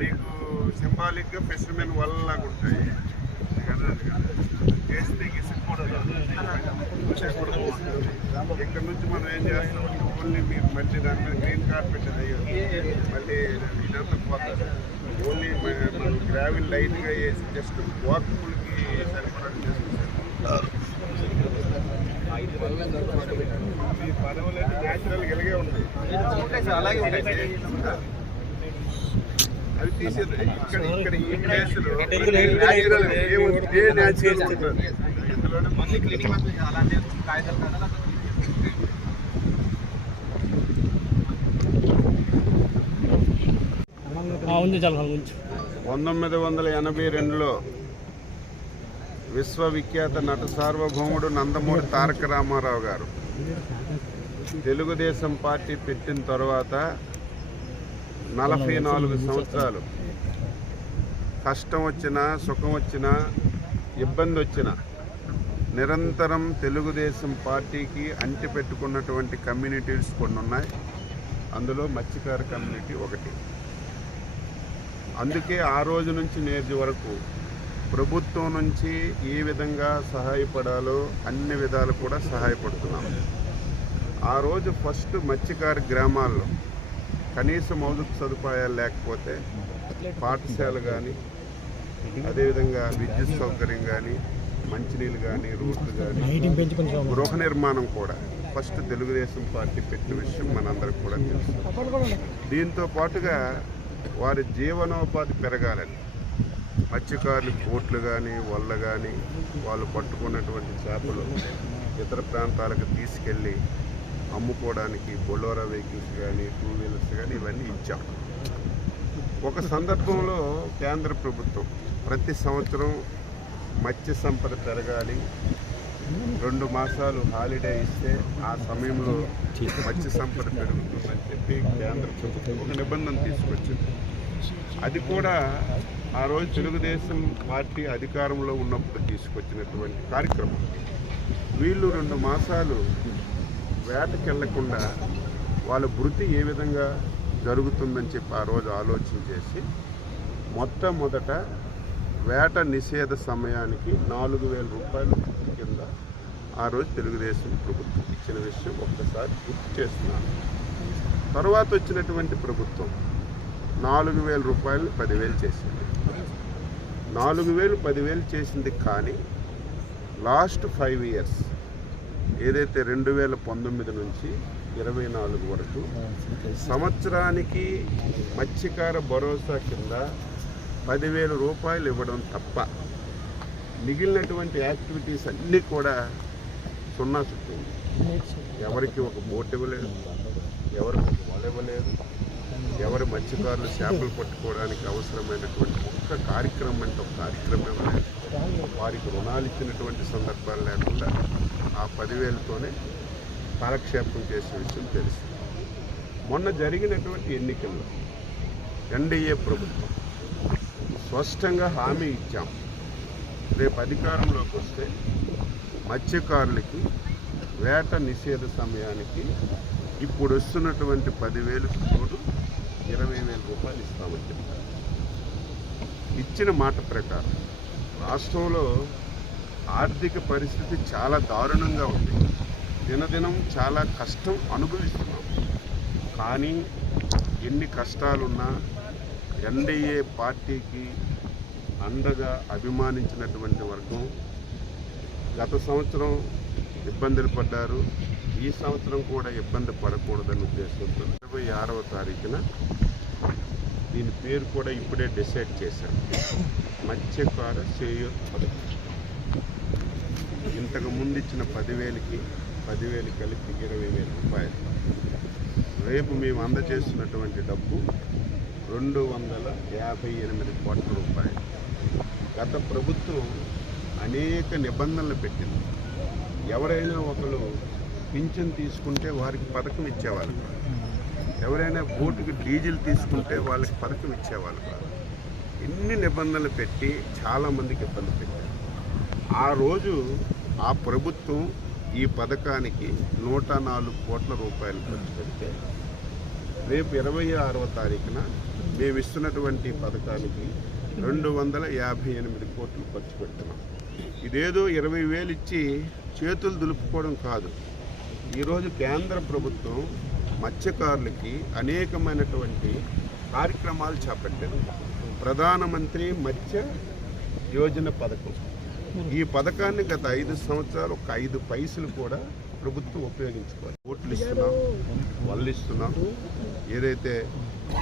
మీకు సింబాలిక్గా ఫిషర్మెన్ వల్లలాగా ఉంటాయి చేస్తే ఇక్కడ నుంచి మనం ఏం చేస్తామంటే ఓన్లీ మీరు మళ్ళీ దాని మీద గ్రీన్ కార్పెట్ అయ్యో మళ్ళీ ఇదంతా పోతుంది. ఓన్లీ మనం గ్రావిల్ లైట్గా వేసి జస్ట్ వాకబుల్కి సరిపడా చేసుకుంటారు. ఈ పడవలు న్యాచురల్గా ఇలాగే ఉంటాయి, అవి తీసేది ఇక్కడ ఇక్కడ ఈ ప్లేస్లో న్యాచురల్ న్యాచురల్ ఉంటుంది. ఇందులోనే మళ్ళీ క్లినిక్ అలాంటి కాగితాలు 1982లో విశ్వవిఖ్యాత నట సార్వభౌముడు నందమూరి తారక రామారావు గారు తెలుగుదేశం పార్టీ పెట్టిన తర్వాత 44 సంవత్సరాలు కష్టం వచ్చినా సుఖం వచ్చినా ఇబ్బంది వచ్చినా నిరంతరం తెలుగుదేశం పార్టీకి అంటి పెట్టుకున్నటువంటి కమ్యూనిటీస్ కొన్ని ఉన్నాయి. అందులో మత్స్యకార కమ్యూనిటీ ఒకటి. అందుకే ఆ రోజు నుంచి నేటి వరకు ప్రభుత్వం నుంచి ఏ విధంగా సహాయపడాలో అన్ని విధాలు కూడా సహాయపడుతున్నాం. ఆ రోజు ఫస్ట్ మత్స్యకార గ్రామాల్లో కనీస మౌలిక సదుపాయాలు లేకపోతే పాఠశాల కానీ, అదేవిధంగా విద్యుత్ సౌకర్యం కానీ, మంచినీళ్ళు కానీ, రోడ్లు కానీ, గృహ నిర్మాణం కూడా ఫస్ట్ తెలుగుదేశం పార్టీ పెట్టిన విషయం మనందరికి కూడా తెలుసు. దీంతో పాటుగా వారి జీవనోపాధి పెరగాలని మత్స్యకారులు బోట్లు కానీ, వల్ల కానీ, వాళ్ళు పట్టుకున్నటువంటి చేపలు ఇతర ప్రాంతాలకు తీసుకెళ్ళి అమ్ముకోవడానికి బొలోరా వెహికల్స్ కానీ, 2 వీలర్స్ కానీ ఇవన్నీ ఇచ్చాం. ఒక సందర్భంలో కేంద్ర ప్రభుత్వం ప్రతి సంవత్సరం మత్స్య సంపద పెరగాలి, 2 మాసాలు హాలిడే ఇస్తే ఆ సమయంలో మత్స్య సంపద పెరుగుతుందని చెప్పి కేంద్ర ప్రభుత్వం ఒక నిబంధన తీసుకొచ్చింది. అది కూడా ఆ రోజు తెలుగుదేశం పార్టీ అధికారంలో ఉన్నప్పుడు తీసుకొచ్చినటువంటి కార్యక్రమం. వీళ్ళు 2 మాసాలు వేటకెళ్లకుండా వాళ్ళ వృత్తి ఏ విధంగా జరుగుతుందని చెప్పి ఆ రోజు ఆలోచన చేసి మొట్టమొదట వేట నిషేధ సమయానికి 4,000 రూపాయలు కింద ఆ రోజు తెలుగుదేశం ప్రభుత్వం ఇచ్చిన విషయం ఒక్కసారి గుర్తు చేస్తున్నాను. తర్వాత వచ్చినటువంటి ప్రభుత్వం 4,000 రూపాయలు 10,000 చేసింది. 4,000 10,000 చేసింది. కానీ లాస్ట్ 5 ఇయర్స్ ఏదైతే 2019 నుంచి 24 వరకు సంవత్సరానికి మత్స్యకార భరోసా కింద 10,000 రూపాయలు ఇవ్వడం తప్ప మిగిలినటువంటి యాక్టివిటీస్ అన్నీ కూడా సున్నా చుట్టింది. ఎవరికి ఒక బోట్ ఇవ్వలేదు, ఎవరికి ఒక వల ఇవ్వలేదు, ఎవరు మత్స్యకారులు చేపలు పట్టుకోవడానికి అవసరమైనటువంటి ఒక్క కార్యక్రమం అంటే ఒక కార్యక్రమం ఇవ్వలేదు. వారికి రుణాలు ఇచ్చినటువంటి సందర్భాలు లేకుండా ఆ 10,000తోనే కాలక్షేపం చేసే విషయం తెలుసు. మొన్న జరిగినటువంటి ఎన్నికల్లో ఎన్డీఏ ప్రభుత్వం స్పష్టంగా హామీ ఇచ్చాం, రేపు అధికారంలోకి వస్తే మత్స్యకారులకి వేట నిషేధ సమయానికి ఇప్పుడు వస్తున్నటువంటి 10,000కు తోడు 20,000 రూపాయలు ఇస్తామని చెప్పారు. ఇచ్చిన మాట ప్రకారం రాష్ట్రంలో ఆర్థిక పరిస్థితి చాలా దారుణంగా ఉంది. దినదినం చాలా కష్టం అనుభవిస్తున్నాం. కానీ ఎన్ని కష్టాలున్నా ఎన్డీఏ పార్టీకి అండగా అభిమానించినటువంటి వర్గం గత సంవత్సరం ఇబ్బందులు పడ్డారు. ఈ సంవత్సరం కూడా ఇబ్బంది పడకూడదన్న ఉద్దేశంతో 26వ తారీఖున దీని పేరు కూడా ఇప్పుడే డిసైడ్ చేశారు, మత్స్యకార చేయూత పథకం. ఇంతకు ముందు ఇచ్చిన 10,000కి 10,000 కలిపి 20,000 రూపాయలు. రేపు మేము అందజేస్తున్నటువంటి డబ్బు 258 కోట్ల రూపాయలు. గత ప్రభుత్వం అనేక నిబంధనలు పెట్టింది. ఎవరైనా ఒకరు పింఛన్ తీసుకుంటే వారికి పథకం ఇచ్చేవాళ్ళు కాదు, ఎవరైనా బోటుకి డీజిల్ తీసుకుంటే వాళ్ళకి పథకం ఇచ్చేవాళ్ళు కాదు. ఎన్ని నిబంధనలు పెట్టి చాలామందికి ఇబ్బంది పెట్టారు. ఆ రోజు ఆ ప్రభుత్వం ఈ పథకానికి 104 కోట్ల రూపాయలు ఖర్చు పెడితే రేపు 26వ తారీఖున మేము ఇస్తున్నటువంటి పథకానికి 258 కోట్లు ఖర్చు పెడుతున్నాం. ఇదేదో 20,000 ఇచ్చి చేతులు దులుపుకోవడం కాదు. ఈరోజు కేంద్ర ప్రభుత్వం మత్స్యకారులకి అనేకమైనటువంటి కార్యక్రమాలు చేపట్టారు. ప్రధానమంత్రి మత్స్య యోజన పథకం, ఈ పథకాన్ని గత 5 సంవత్సరాలు ఒక 5 పైసలు కూడా ప్రభుత్వం ఉపయోగించుకోవాలి. ఓట్లు ఇస్తున్నాం, వల్లు ఇస్తున్నాం, ఏదైతే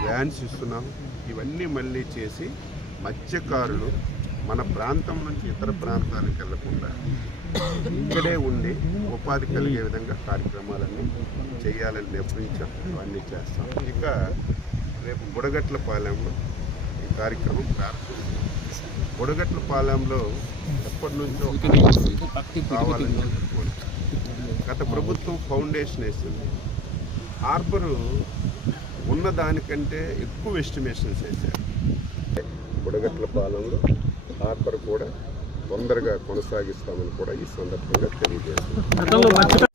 వ్యాన్స్ ఇస్తున్నాం, ఇవన్నీ మళ్ళీ చేసి మత్స్యకారులు మన ప్రాంతం నుంచి ఇతర ప్రాంతాలకు వెళ్లకుండా ఇక్కడే ఉండి ఉపాధి కలిగే విధంగా కార్యక్రమాలన్నీ చేయాలని నిర్ణయించాం. అవన్నీ చేస్తాం. ఇక రేపు బుడగట్లపాలెంలో ఈ కార్యక్రమం ప్రారంభిస్తాం. బుడగట్లపాలెంలో ఎప్పటి నుంచో కావాలని గత ప్రభుత్వం ఫౌండేషన్ వేసింది. హార్బరు ఉన్న దానికంటే ఎక్కువ ఎస్టిమేషన్స్ వేశారు. బుడగట్లపాలెంలో హార్బర్ కూడా తొందరగా కొనసాగిస్తామని కూడా ఈ సందర్భంగా తెలియజేస్తున్నాం.